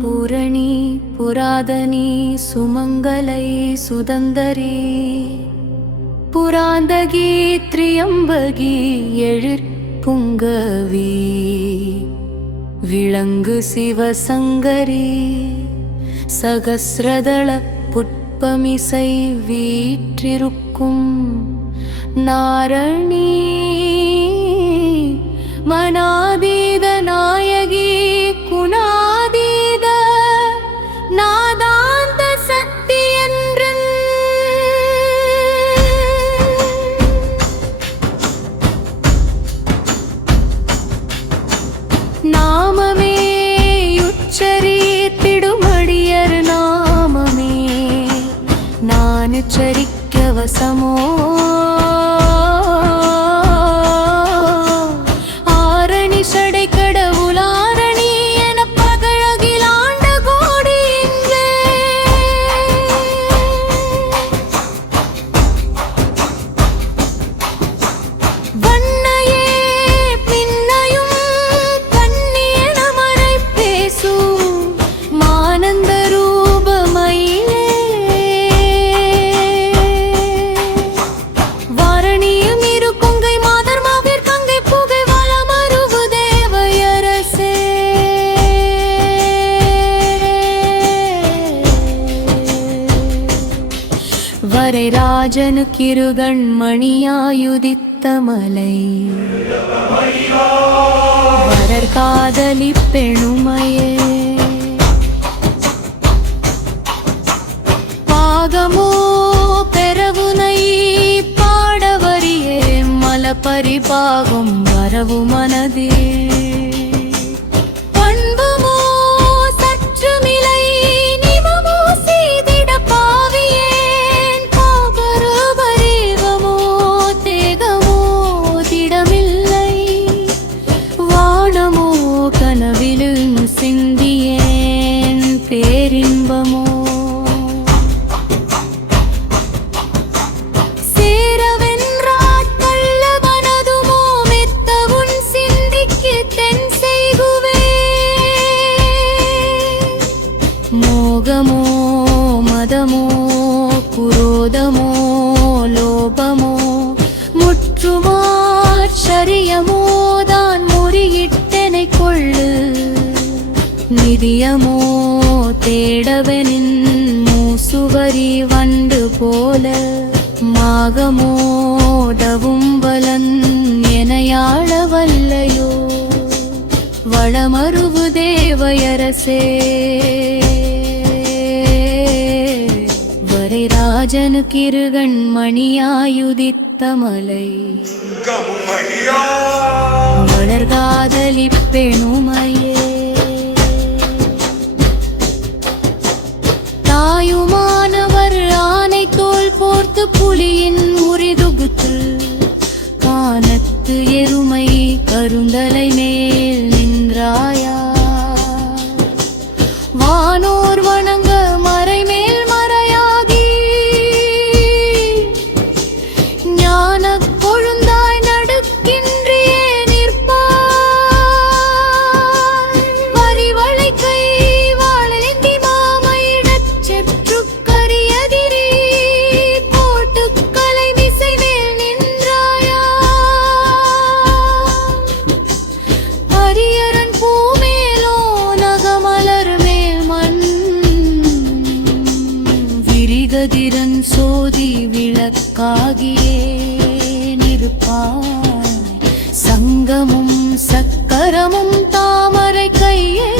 பூரணி புராதனி சுமங்கலை சுதந்தரி புராந்தகி திரியம்பகி எழிற் புங்கவி விளங்கு சிவசங்கரி சகஸ்ரதள புட்பமிசை வீற்றிருக்கும் நாரணி மனாதீத நாயகி குணாதீத நாதாந்த சக்தி என்று நாமமே உச்சரித்திடுமடியர் நாமமே நான் உச்சரிக்க வசமோ வரைராஜனுக்கிருகண்மணியாயுதித்த மலை வரர் காதலி பெணுமையே பாகமோ பெறவுனை பாடவரியே மல பரிபாகம் வரவு மனதே சிந்தியேன் பேரின்பமோ சேரவென்றாட்கள்ளவனதுமோ மெத்தவுன் சிந்திக்கு தென் செய்குவே மோகமோ மதமோ குரோதமோ லோபமோ முற்றுமாச்சரியமோ தான் முறியிட்டெனை கொள்ளு நிதியமோ தேடவனின் மூசுவரி வண்டு போல மாகமோதவும் பலன் எனையாள வல்லையோ வளமருவு தேவையரசே வரைராஜனுக்கிருகண்மணியாயுதித்த மலை வளர்காதலி பெணுமையே தாயுமானவர் ஆனை தோல் போர்த்து புலியின் முறிதுகுத்து கானத்து எருமை கருந்தலை மேல் நின்றாயா வானோர் வணங்க மறைமேல் மறையாகி ஞான கொழுந்தாய் நடுக்கின்றியே நிற்பாய் வரிவளை கை வாழேந்தி மாமையிடச் செற்றுக்கரியதிரி போட்டுக்கலை விசை மேல் நின்றாயா அரியரன் பூமேலோ நகமலர் மேல் மண் விரிகதிரன் சோதி விளக்காகியே நிற்பாய் சங்கமும் சக்கரமும் தாமரை கையே